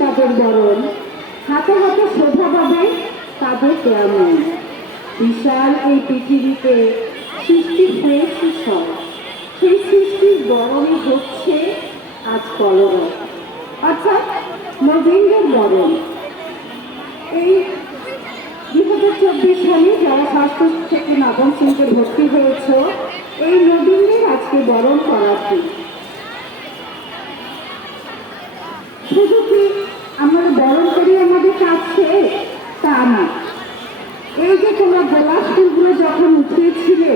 তাদের বরণ, হাতে হাতে শোভা পাবে তাদের কেমন। বিশাল এই পৃথিবীতে সৃষ্টি হয়েছে সব, সেই সৃষ্টির বরণই হচ্ছে আজ কলরব, অর্থাৎ নবীনদের বরণ। এই 2024 সালে যারা ষষ্ঠ থেকে নবম শ্রেণীতে ভর্তি হয়েছ, এই নবীনদের আজকে বরণ করার দিন। শুধু কি আমরা বরণ করি আমাদের কাজ শেষ তা না। এই যে তোমার গোলাপ ফুলগুলো যখন উঠিয়েছিলে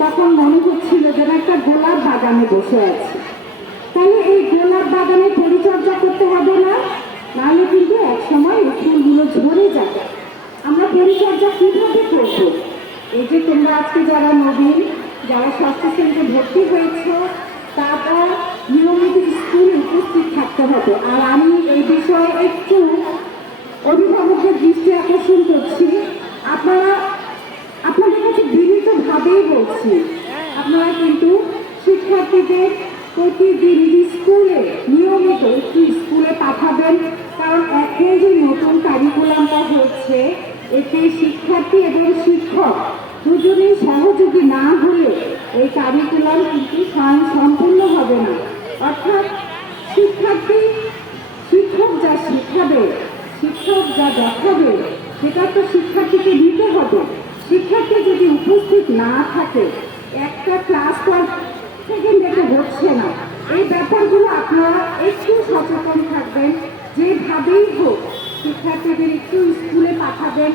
তখন মনে হচ্ছিল যেন একটা গোলাপ বাগানে বসে আছে। তাহলে এই গোলাপ বাগানে পরিচর্যা করতে হবে না, নাহলে কিন্তু একসময় এই ফুলগুলো ঝরে যাবে। আমরা পরিচর্যা কিভাবে করব? এই যে তোমরা আজকে যারা নবীন, যারা ষষ্ঠ শ্রেণীতে ভর্তি হয়েছ, তারা নিয়মিত স্কুলে উপস্থিত থাকতে হবে। আর আমি এই বিষয়ে একটু অভিভাবকের দৃষ্টি আকর্ষণ করছি। আপনাদের কাছে বিনীতভাবেই বলছি, আপনারা কিন্তু শিক্ষার্থীদের প্রতিদিন স্কুলে নিয়মিত একটু স্কুলে পাঠাবেন। কারণ এখন যে নতুন কারিকুলামটা হচ্ছে, এতে শিক্ষার্থী এবং শিক্ষক দুজনেই সহযোগী না হলে এই কারিকুলাম কিন্তু সম্পূর্ণ হবে না। অর্থাৎ শিক্ষক যা শিখাবে, শিক্ষক যা দেখাবে, সেটা তো শিক্ষার্থীকে দিতে হবে। শিক্ষার্থী যদি উপস্থিত না থাকে, একটা ক্লাস সেকেন্ড ডেটে হচ্ছে না। এই ব্যাপারগুলো আপনারা একটু সচেতন থাকবেন। যেভাবেই হোক শিক্ষার্থীদের একটু স্কুলে পাঠাবেন।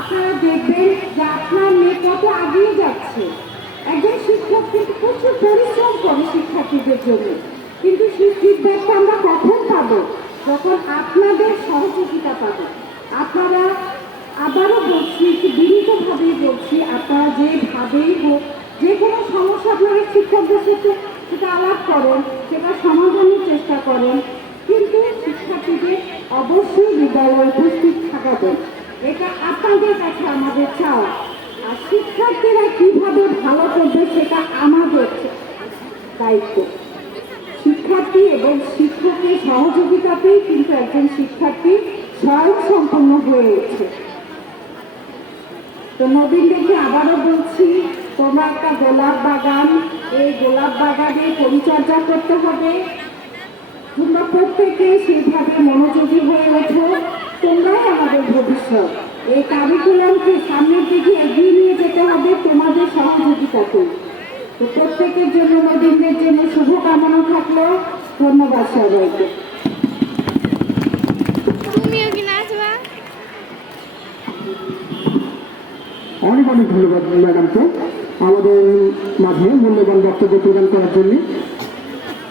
আপনারা দেখবেন যে আপনার মেয়ে কত এগিয়ে যাচ্ছে। একজন শিক্ষক কিন্তু প্রচুর পরিশ্রম করে শিক্ষার্থীদের জন্য, কিন্তু সেই ফিডব্যাকটা আমরা কখন পাবো? যখন আপনাদের সহযোগিতা পাবো। আপনারা, আবারও বলছি, একটু বিনীতভাবেই বলছি, আপনারা যেভাবেই হোক যে কোনো সমস্যা আপনারা শিক্ষকদের সাথে সেটা আলাপ করেন, সেটা সমাধানের চেষ্টা করেন, কিন্তু শিক্ষার্থীদের অবশ্যই বিদ্যালয়ে উপস্থিত থাকাবেন। এটা আপনাদের কাছে আমাদের চাওয়া। আর শিক্ষার্থীরা কিভাবে ভালো করবে সেটা আমাদের দায়িত্ব। শিক্ষার্থী এবং শিক্ষকের সহযোগিতাতেই কিন্তু একজন শিক্ষার্থী স্বয়ংসম্পূর্ণ হয়ে ওঠে। তো নবীনদেরকে আবারও বলছি, তোমরা একটা গোলাপ বাগান, এই গোলাপ বাগানে পরিচর্যা করতে হবে। তোমরা প্রত্যেকে সেইভাবে মনোযোগী হয়ে ওঠো। তোমরাই আমাদের ভবিষ্যৎ। এই কারিকুলামকে সামনের দিকে এগিয়ে নিয়ে যেতে হবে তোমাদের সহযোগিতাতে। তো প্রত্যেকের জন্য, নবীনদের জন্য শুভকামনা থাকলো। ধন্যবাদ সবাইকে। অনেক অনেক ধন্যবাদ ম্যাডামকে আমাদের মাঝে মূল্যবান বক্তব্য প্রদান করার জন্য।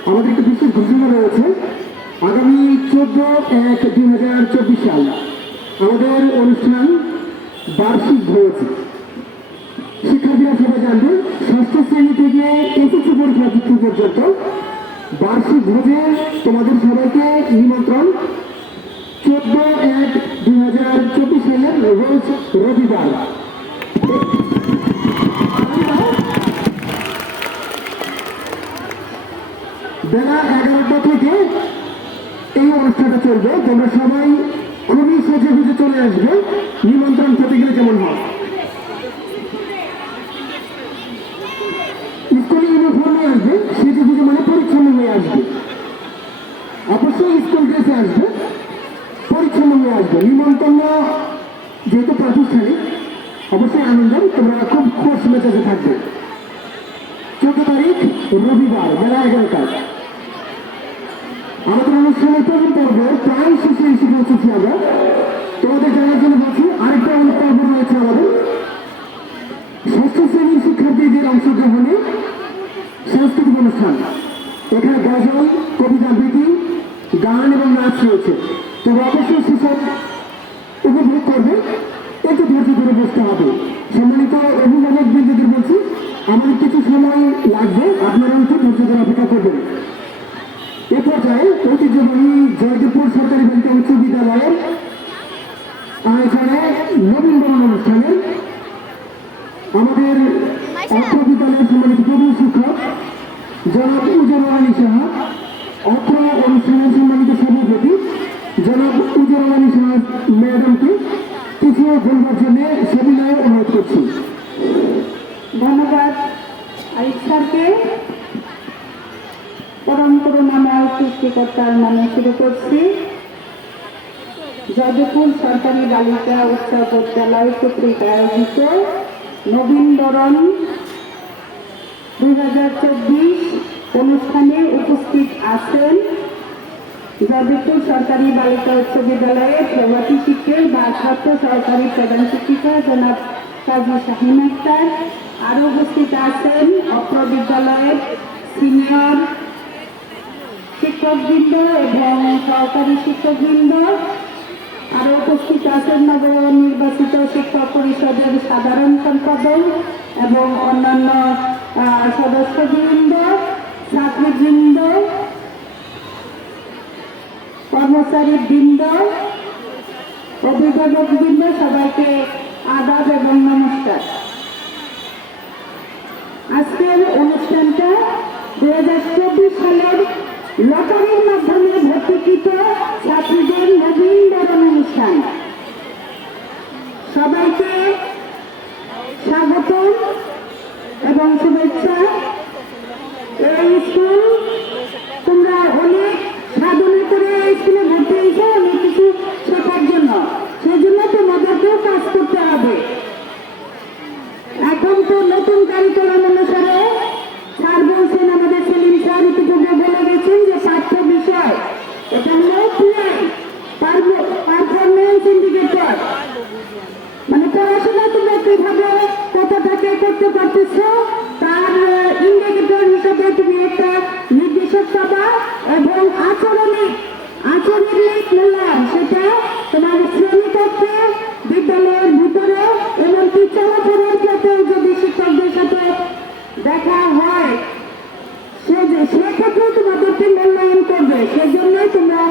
আমাদের একটি বিশেষ ঘোষণা রয়েছে, আগামী 14/1/2024 সাল আমাদের অনুষ্ঠান বার্ষিক ভোজ। শিক্ষার্থীরা সবাই জানবেন, ষষ্ঠ শ্রেণী থেকে এসএসসি পরীক্ষা পর্যন্ত বার্ষিক ভোজে তোমাদের সবাইকে নিমন্ত্রণ। 14/1/2024 সালের রোজ রবিবার বেলা 11টা থেকে এই অনুষ্ঠানটা চলবে। তোমরা সবাই খুবই সেজে গুজে চলে আসবে, নিমন্ত্রণ পেতে গেলে যেমন হয়। স্কুলে ইউনিফর্মে আসবে, সেজে গুজে মানে পরিচ্ছন্ন হয়ে আসবে। অবশ্যই স্কুল ড্রেসে আসবে, পরিচ্ছন্ন হয়ে আসবে। নিমন্ত্রণ যেহেতু প্রাতিষ্ঠানিক, অবশ্যই আনন্দ, তোমরা খুব খোশ মেজাজে থাকবে। 14 তারিখ রবিবার বেলা 11টায় আমাদের অনুষ্ঠানের প্রথম পর্ব প্রায় শেষে এসে পৌঁছেছি আমরা। তোমাদের জানার জন্য বলছি, আরেকটা অনেক পর্ব রয়েছে আমাদের। ষষ্ঠ শ্রেণীর শিক্ষার্থীদের অংশগ্রহণে সাংস্কৃতিক অনুষ্ঠান। এখানে গজল, কবিতা আবৃত্তি, গান এবং নাচ রয়েছে। তবে অবশ্যই সেসব উপভোগ করবে, একটু ধৈর্য ধরে বসতে হবে। সম্মানিত অভিভাবক বৃন্দদের বলছি, আমাদের কিছু সময় লাগবে, আপনারা একটু ধৈর্য ধরে অপেক্ষা করবেন। এ পর্যায়ে ঐতিহ্যবাহী জয়দেবপুর সরকারি বালিকা উচ্চ বিদ্যালয়ের এখানে নবীন বরণ অনুষ্ঠানের আমাদের অত্র বিদ্যালয়ের সম্মানিত প্রধান শিক্ষক জনাব উজ্জ্বল রানী সাহা, অত্র অনুষ্ঠানের সম্মানিত সভাপতি জনাব উজর আলী শাহ ম্যাডামকে কিছু বলবার জন্য সেমিনারে অনুরোধ করছি। ধন্যবাদ আরিফ স্যারকে। পরম করুণাময় সৃষ্টিকর্তার নামে শুরু করছি। যাদবপুর সরকারি বালিকা উচ্চ বিদ্যালয় কর্তৃক আয়োজিত নবীনবরণ 2024 অনুষ্ঠানে উপস্থিত আছেন যাদবপুর সরকারি বালিকা উচ্চ বিদ্যালয়ের প্রভাতী শিক্ষক ভারপ্রাপ্ত সহকারী প্রধান শিক্ষিকা জনাব কাজী শাহিন আক্তার। আরও উপস্থিত আছেন অত্র বিদ্যালয়ের সিনিয়র শিক্ষকবৃন্দ এবং সহকারী শিক্ষকবৃন্দ। আরও উপস্থিত আছেন নবনির্বাচিত শিক্ষক পরিষদের সাধারণ সম্পাদক এবং অন্যান্য সদস্যবৃন্দ, ছাত্রবৃন্দ, কর্মচারীবৃন্দ, অভিভাবকবৃন্দ, সবাইকে আদাব এবং নমস্কার। আজকের অনুষ্ঠানটা 2024 সালের লটারির মাধ্যমে ভর্তিকৃত ছাত্রীদের নবীনবরণ অনুষ্ঠান। সবাইকে স্বাগত এবং শুভেচ্ছা। এই স্কুল তোমরা অনেক সাধনা করে এই স্কুলে ভর্তি হয়েছে অনেক কিছু শেখার জন্য, সেজন্য তোমাদেরকেও কাজ করতে হবে। এখন তো নতুন কারিকুলাম অনুসারে স্যার বলছেন, আমাদের সেলিম স্যার ইতিপূর্বে বলে গেছেন যে পাঠ্য বিষয় এটা হলো পারফরমেন্স ইন্ডিকেটর, মানে পড়াশোনা তোমরা কিভাবে কতটাকে করতে পারতেছ তার ইন্ডিকেটর হিসাবে তুমি একটা নির্দেশক পাবা এবং আচরণিক মূল্যায়ন সেটা তোমার শ্রেণীকক্ষে, বিদ্যালয়ের ভিতরে এমনকি চলাফেরার ক্ষেত্রে যদি শিক্ষকদের সাথে দেখা হয় সেক্ষেত্রে তোমাদেরকে মূল্যায়ন করবে। সেজন্যই তোমরা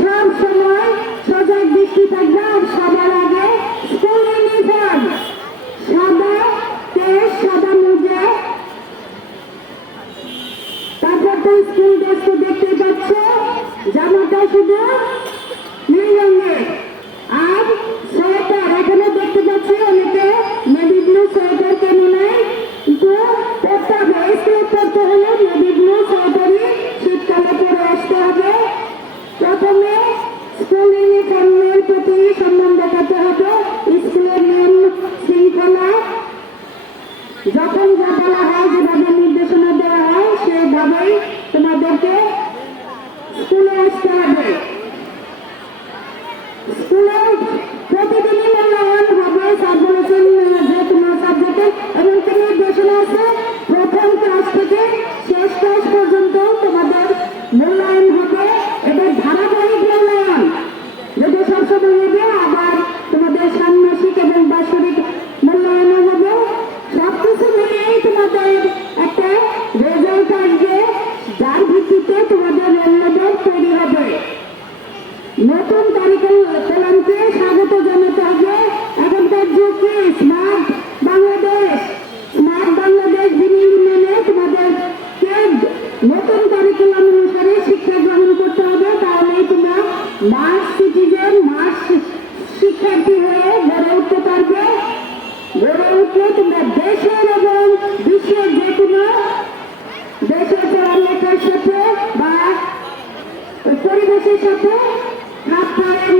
সব সময় সজাগ দৃষ্টি থাকবে। আর সবার আগে স্কুল ইউনিফর্ম, সাদা কেস, সাদা মোজা, তারপর তো স্কুল ড্রেস তো দেখতেই পাচ্ছ, জামাটা শুধু নীল রঙের। আর সোয়েটার এখানে দেখতে পাচ্ছি অনেকে নেভি ব্লু সোয়েটার কেন নেই, কিন্তু পড়তে হবে। স্কুলে পড়তে হলে নেভি ব্লু সোয়েটারই শীতকালে পরে আসতে হবে। প্রথমে স্কুল ইউনিফর্মের প্রতি সম্মান দেখাতে হবে, স্কুলের নিয়ম শৃঙ্খলা, যখন যা বলা হয় যেভাবে নির্দেশনা দেওয়া হয় সেভাবেই তোমাদেরকে স্কুলে আসতে হবে। স্কুলে প্রতিদিনই মূল্যায়ন হবে, স্যার বলেছেন যে তোমার সাবজেক্টে এবং নির্দেশনা আছে প্রথম ক্লাস থেকে শেষ ক্লাস পর্যন্ত তোমাদের মূল্যায়ন হবে। এবার ধারাবাহিক মূল্যায়ন যদি সবসময় নেবে, আবার তোমাদের ষান্মাসিক এবং বার্ষিক মূল্যায়ন হবে। সবকিছু মিলিয়েই তোমাদের একটা রেজাল্ট আসবে, যার ভিত্তিতে তোমাদের রোল তৈরি হবে। নতুন কারিকুলামকে স্বাগত জানাতে হবে। এখনকার যুগ কি স্মার্ট বাংলাদেশ বিনিময়ে তোমাদেরকে নতুন কারিকুলাম অনুসারে শিক্ষা গ্রহণ করতে হবে। তাহলেই তোমরা মাস সিটিজেন, মাস শিক্ষার্থী হয়ে গড়ে উঠতে পারবে। গড়ে উঠলে তোমরা দেশের এবং বিশ্বের যে কোনো দেশের পড়ালেখার সাথে বা পরিবেশের সাথে খাপ খাওয়ার